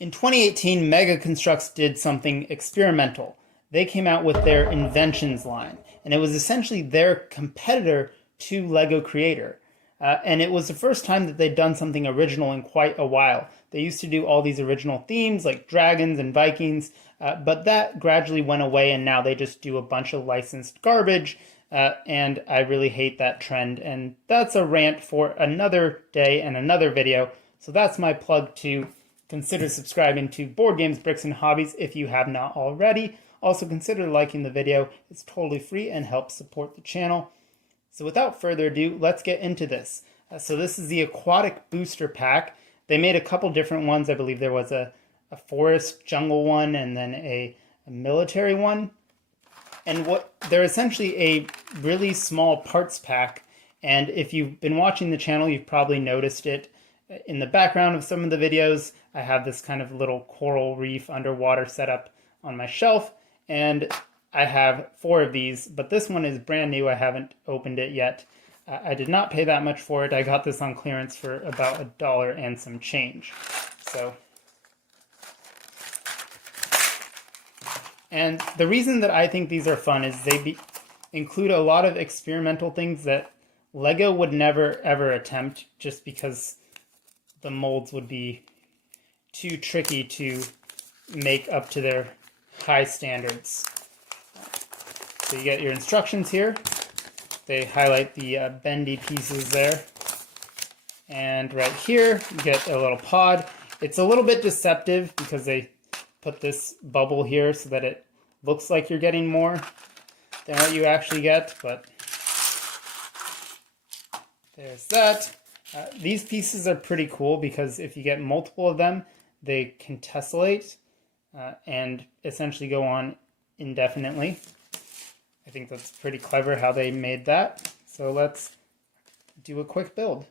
In 2018, Mega Constructs did something experimental. They came out with their Inventions line, and it was essentially their competitor to Lego Creator. And it was the first time that they'd done something original in quite a while. They used to do all these original themes like dragons and Vikings, but that gradually went away, and now they just do a bunch of licensed garbage. And I really hate that trend. And that's a rant for another day and another video. So that's my plug to consider subscribing to Board Games, Bricks, and Hobbies if you have not already. Also consider liking the video. It's totally free and helps support the channel. So without further ado, let's get into this. So this is the Aquatic Booster Pack. They made a couple different ones. I believe there was a forest jungle one and then a military one. And they're essentially a really small parts pack. And if you've been watching the channel, you've probably noticed it in the background of some of the videos. I have this kind of little coral reef underwater setup on my shelf, and I have 4 of these, but this one is brand new. I haven't opened it yet. I did not pay that much for it. I got this on clearance for about $1 and some change. And the reason that I think these are fun is they include a lot of experimental things that Lego would never ever attempt, just because the molds would be too tricky to make up to their high standards. So you get your instructions here. They highlight the bendy pieces there. And right here, you get a little pod. It's a little bit deceptive because they put this bubble here so that it looks like you're getting more than what you actually get, but there's that. These pieces are pretty cool because if you get multiple of them, they can tessellate and essentially go on indefinitely. I think that's pretty clever how they made that. So let's do a quick build.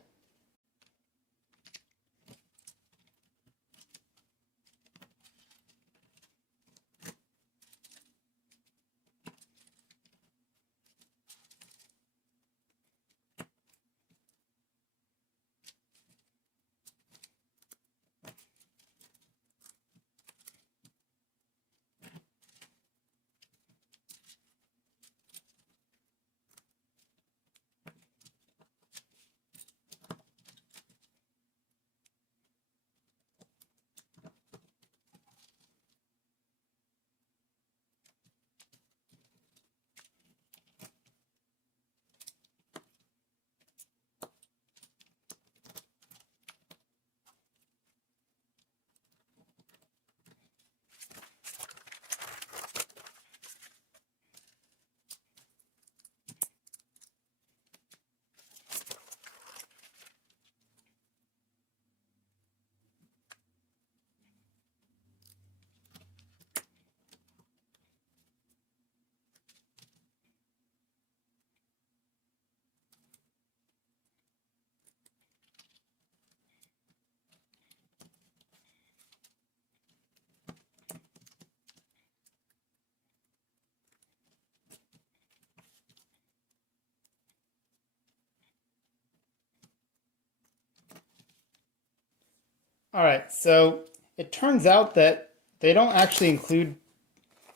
All right, so it turns out that they don't actually include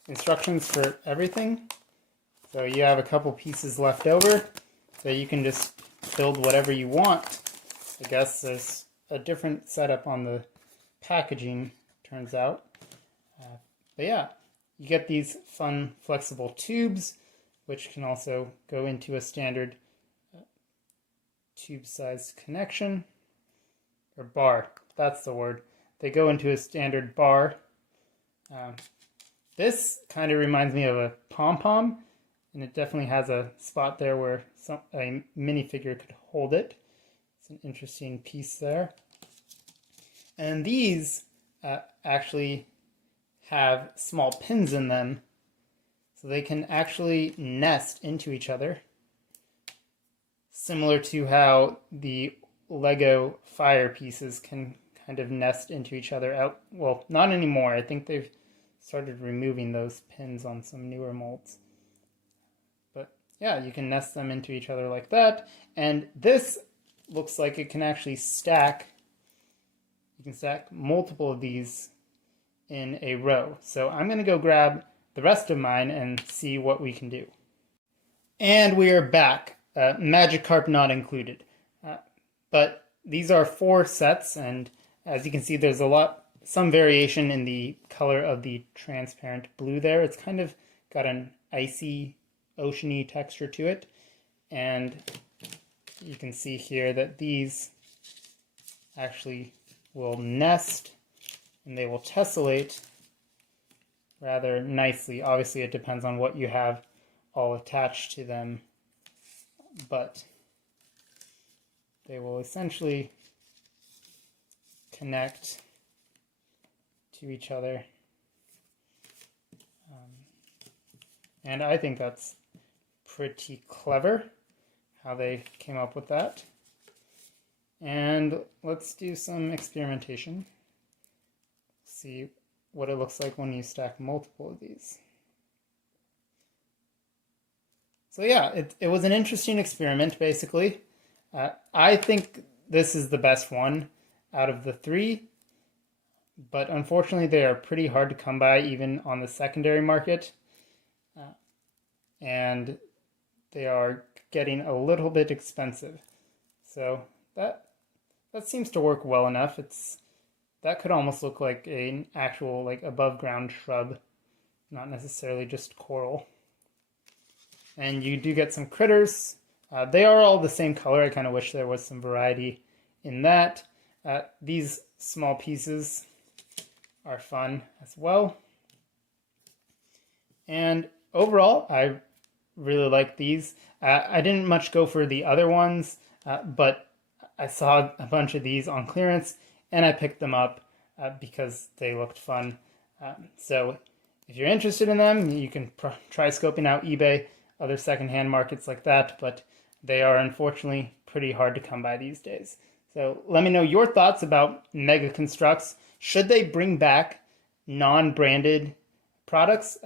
instructions for everything. So you have a couple pieces left over, so you can just build whatever you want. I guess there's a different setup on the packaging, turns out. But yeah, you get these fun flexible tubes, which can also go into a standard tube-sized connection, or bar. That's the word. They go into a standard bar. This kind of reminds me of a pom-pom, and it definitely has a spot there where a minifigure could hold it. It's an interesting piece there. And these actually have small pins in them, so they can actually nest into each other, similar to how the Lego fire pieces can kind of nest into each other out. Well, not anymore. I think they've started removing those pins on some newer molds. But yeah, you can nest them into each other like that. And this looks like it can actually stack. You can stack multiple of these in a row. So I'm going to go grab the rest of mine and see what we can do. And we are back. Magikarp not included. But these are 4 sets, and as you can see, there's some variation in the color of the transparent blue there. It's kind of got an icy, oceany texture to it. And you can see here that these actually will nest and they will tessellate rather nicely. Obviously, it depends on what you have all attached to them, but they will essentially connect to each other. And I think that's pretty clever how they came up with that. And let's do some experimentation. See what it looks like when you stack multiple of these. So yeah, it was an interesting experiment, basically. I think this is the best one out of the 3, but unfortunately they are pretty hard to come by even on the secondary market. And they are getting a little bit expensive. So that seems to work well enough. That could almost look like an actual above ground shrub, not necessarily just coral. And you do get some critters. They are all the same color. I kind of wish there was some variety in that. These small pieces are fun as well. And overall, I really like these. I didn't much go for the other ones, but I saw a bunch of these on clearance and I picked them up because they looked fun. So if you're interested in them, you can try scoping out eBay, other secondhand markets like that, but they are unfortunately pretty hard to come by these days. So let me know your thoughts about Mega Constructs. Should they bring back non-branded products?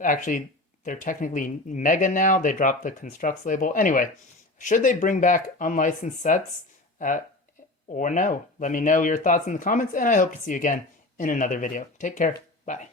Actually, they're technically Mega now. They dropped the Constructs label. Anyway, should they bring back unlicensed sets or no? Let me know your thoughts in the comments, and I hope to see you again in another video. Take care. Bye.